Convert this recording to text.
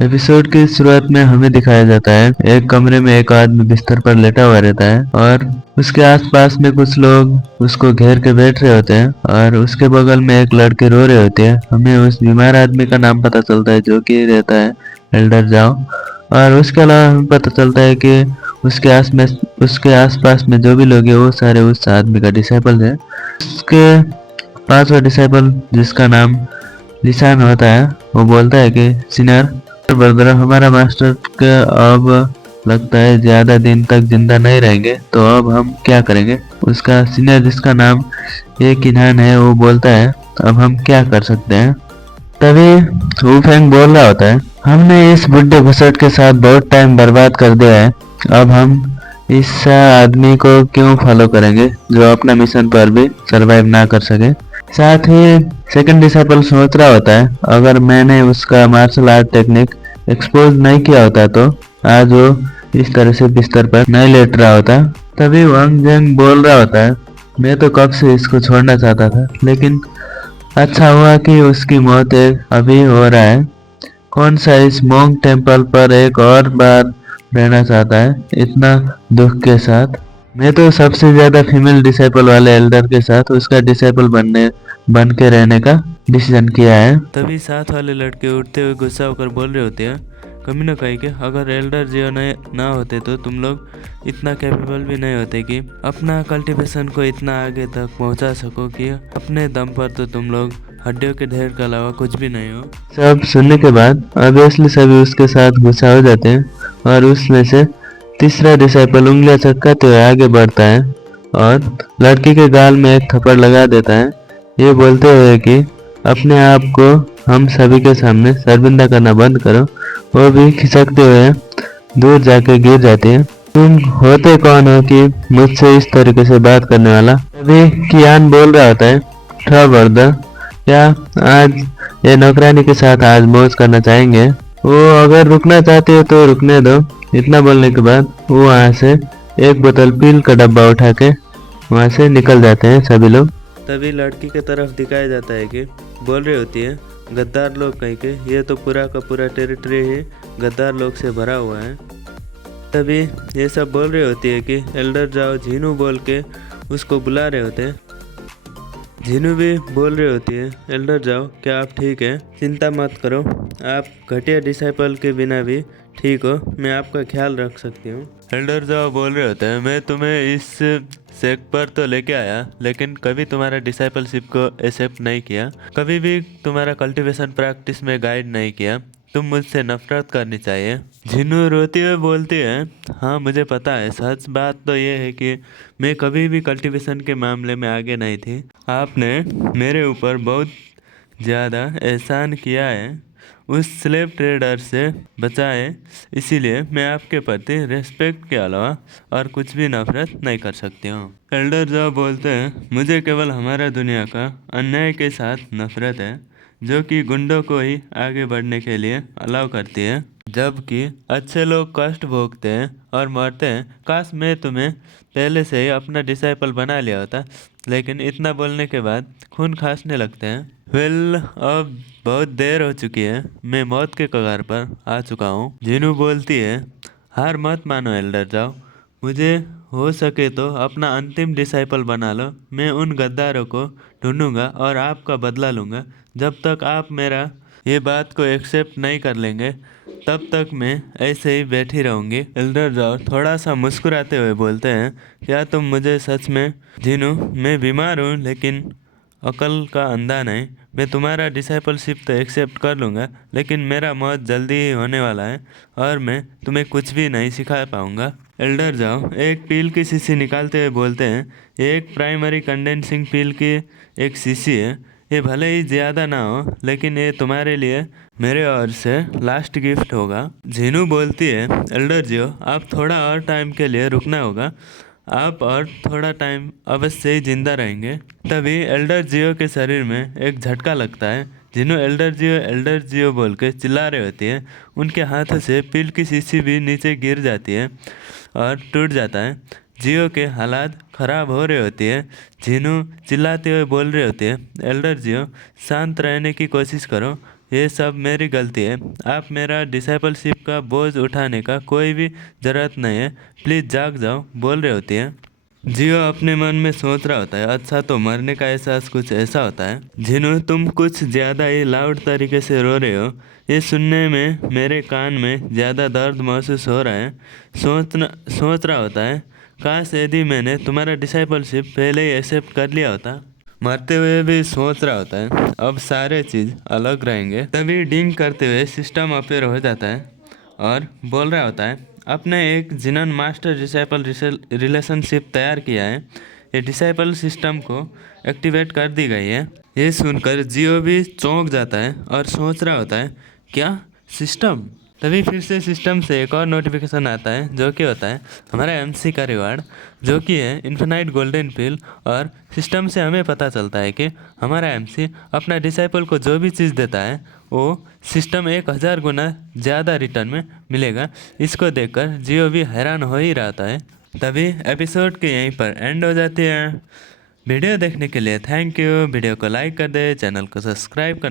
Episode की शुरुआत में हमें दिखाया जाता है एक कमरे में एक आदमी बिस्तर पर लेटा हुआ रहता है और उसके आसपास में कुछ लोग उसको घेर के बैठ रहे होते हैं और उसके बगल में एक लड़की रो रही होती है। हमें उस बीमार आदमी का नाम पता चलता है जो कि रहता है एल्डर जाओ। और उसके अलावा हमें पता चलता है कि उसके आसपास में जो भी लोग हैं वो सारे उस आदमी का डिसाइपल है। उसके पांचवा डिसाइपल जिसका नाम लिसान होता है वो बोलता है कि सीनियर ब्रदर हमारा मास्टर का अब लगता है ज्यादा दिन तक जिंदा नहीं रहेंगे, तो अब हम क्या करेंगे। उसका सीनियर जिसका नाम ये किन्हान है वो बोलता है अब हम क्या कर सकते हैं। तभी वुफेंग बोल रहा होता है हमने इस बुढ़े घुसट के साथ बहुत टाइम बर्बाद कर दिया है, अब हम इस आदमी को क्यों फॉलो करेंगे जो अपना मिशन पर भी सरवाइव ना कर सके। साथ ही सेकंड डिसाइपल सोच रहा होता है अगर मैंने उसका मार्शल आर्ट टेक्निक एक्सपोज नहीं किया होता तो आज वो इस तरह से बिस्तर पर नहीं लेट रहा होता। तभी वांग जेंग बोल रहा होता है मैं तो कब से इसको छोड़ना चाहता था, लेकिन अच्छा हुआ कि उसकी मौत अभी हो रहा है। कौन सा इस मोंग टेम्पल पर एक और बार रहना चाहता है इतना दुख के साथ। मैं तो सबसे ज्यादा फीमेल डिसाइपल वाले एल्डर के साथ उसका डिसाइपल बन के रहने का डिसीजन किया है। तभी साथ वाले लड़के उठते हुए गुस्सा होकर बोल रहे होते हैं कभी ना कहीं के अगर एल्डर जियो ना होते तो तुम लोग इतना कैपेबल भी नहीं होते कि अपना कल्टीवेशन को इतना आगे तक पहुंचा सको कि अपने दम पर तो तुम लोग हड्डियों के ढेर के अलावा कुछ भी नहीं हो। सब सुनने के बाद ऑब्वियसली सभी उसके साथ गुस्सा हो जाते हैं और उसमें से तीसरा डिसाइपल उंगलियां चटकाते हुए आगे बढ़ता है और लड़की के गाल में एक थप्पड़ लगा देता है, ये बोलते हुए कि अपने आप को हम सभी के सामने शर्मिंदा करना बंद करो। वो भी खिसकते हुए दूर जाके गिर जाती है। तुम होते कौन हो कि मुझसे इस तरीके से बात करने वाला। अभी कियान बोल रहा होता है बर्दर क्या आज ये नौकरानी के साथ आज मौज करना चाहेंगे। वो अगर रुकना चाहते हो तो रुकने दो। इतना बोलने के बाद वो वहाँ से एक बोतल पील का डब्बा उठा के वहाँ से निकल जाते हैं सभी लोग। तभी लड़की के तरफ दिखाया जाता है कि बोल रही होती है गद्दार लोग कहीं के, ये तो पूरा का पूरा टेरिटरी ही गद्दार लोग से भरा हुआ है। तभी ये सब बोल रही होती है कि एल्डर जाओ झीनू बोल के उसको बुला रहे होते हैं। झीनू भी बोल रही होती है एल्डर जाओ क्या आप ठीक हैं, चिंता मत करो, आप घटिया डिसाइपल के बिना भी ठीक हो, मैं आपका ख्याल रख सकती हूँ। एल्डर जाओ बोल रहे होते हैं मैं तुम्हें इस सेक पर तो लेके आया लेकिन कभी तुम्हारा डिसाइपलशिप को एक्सेप्ट नहीं किया, कभी भी तुम्हारा कल्टीवेशन प्रैक्टिस में गाइड नहीं किया, तुम मुझसे नफरत करनी चाहिए। झिनू रोती हुई बोलती है हाँ मुझे पता है, सच बात तो ये है कि मैं कभी भी कल्टीवेशन के मामले में आगे नहीं थी, आपने मेरे ऊपर बहुत ज़्यादा एहसान किया है, उस स्लेव ट्रेडर से बचाए, इसीलिए मैं आपके प्रति रेस्पेक्ट के अलावा और कुछ भी नफरत नहीं कर सकती हूँ। एल्डर जो बोलते हैं मुझे केवल हमारा दुनिया का अन्याय के साथ नफरत है जो कि गुंडों को ही आगे बढ़ने के लिए अलाउ करती है, जबकि अच्छे लोग कष्ट भोगते हैं और मरते हैं। काश मैं तुम्हें पहले से ही अपना डिसाइपल बना लिया होता, लेकिन इतना बोलने के बाद खून खांसने लगते हैं। अब बहुत देर हो चुकी है, मैं मौत के कगार पर आ चुका हूँ। जीनू बोलती है हार मत मानो एल्डर जाओ, मुझे हो सके तो अपना अंतिम डिसाइपल बना लो, मैं उन गद्दारों को ढूंढूंगा और आपका बदला लूंगा। जब तक आप मेरा ये बात को एक्सेप्ट नहीं कर लेंगे तब तक मैं ऐसे ही बैठी रहूंगी। एल्डर जाओ थोड़ा सा मुस्कुराते हुए बोलते हैं क्या तुम मुझे सच में। जीनू मैं बीमार हूँ लेकिन अकल का अंधा नहीं, मैं तुम्हारा डिसाइपलशिप तो एक्सेप्ट कर लूँगा लेकिन मेरा मौत जल्दी ही होने वाला है और मैं तुम्हें कुछ भी नहीं सिखा पाऊँगा। एल्डर जाओ एक पील की शीशी निकालते हुए बोलते हैं ये एक प्राइमरी कंडेंसिंग पील की एक शीशी है, ये भले ही ज़्यादा ना हो लेकिन ये तुम्हारे लिए मेरे ओर से लास्ट गिफ्ट होगा। झीनू बोलती है एल्डर जियो आप थोड़ा और टाइम के लिए रुकना होगा, आप और थोड़ा टाइम अवश्य ही जिंदा रहेंगे। तभी एल्डर जियो के शरीर में एक झटका लगता है, जिन्हों एल्डर जियो बोल के चिल्ला रहे होती है, उनके हाथों से पील की शीशी भी नीचे गिर जाती है और टूट जाता है। जियो के हालात ख़राब हो रही होती है। जिन्हों चिल्लाते हुए बोल रहे होते हैं एल्डर जियो शांत रहने की कोशिश करो, ये सब मेरी गलती है। आप मेरा डिसाइपलशिप का बोझ उठाने का कोई भी ज़रूरत नहीं है। प्लीज़ जाग जाओ, बोल रही होती है। जियो अपने मन में सोच रहा होता है, अच्छा तो मरने का एहसास कुछ ऐसा होता है। जिन्हों तुम कुछ ज़्यादा ही लाउड तरीके से रो रहे हो, ये सुनने में मेरे कान में ज़्यादा दर्द महसूस हो रहा है। सोच रहा होता है, काश यदि मैंने तुम्हारा डिसाइपलशिप पहले ही एक्सेप्ट कर लिया होता। मरते हुए भी सोच रहा होता है, अब सारे चीज़ अलग रहेंगे। तभी डिंग करते हुए सिस्टम अपेयर हो जाता है और बोल रहा होता है, अपने एक जिनन मास्टर डिसाइपल रिलेशनशिप तैयार किया है। ये डिसाइपल सिस्टम को एक्टिवेट कर दी गई है। ये सुनकर जियो भी चौंक जाता है और सोच रहा होता है, क्या सिस्टम? तभी फिर से सिस्टम से एक और नोटिफिकेशन आता है, जो कि होता है हमारा एमसी का रिवार्ड, जो कि है इन्फिनाइट गोल्डन पिल। और सिस्टम से हमें पता चलता है कि हमारा एमसी अपना डिसाइपल को जो भी चीज़ देता है वो सिस्टम 1000 गुना ज़्यादा रिटर्न में मिलेगा। इसको देखकर जियो भी हैरान हो ही रहता है। तभी एपिसोड के यहीं पर एंड हो जाती है। वीडियो देखने के लिए थैंक यू। वीडियो को लाइक कर दे, चैनल को सब्सक्राइब कर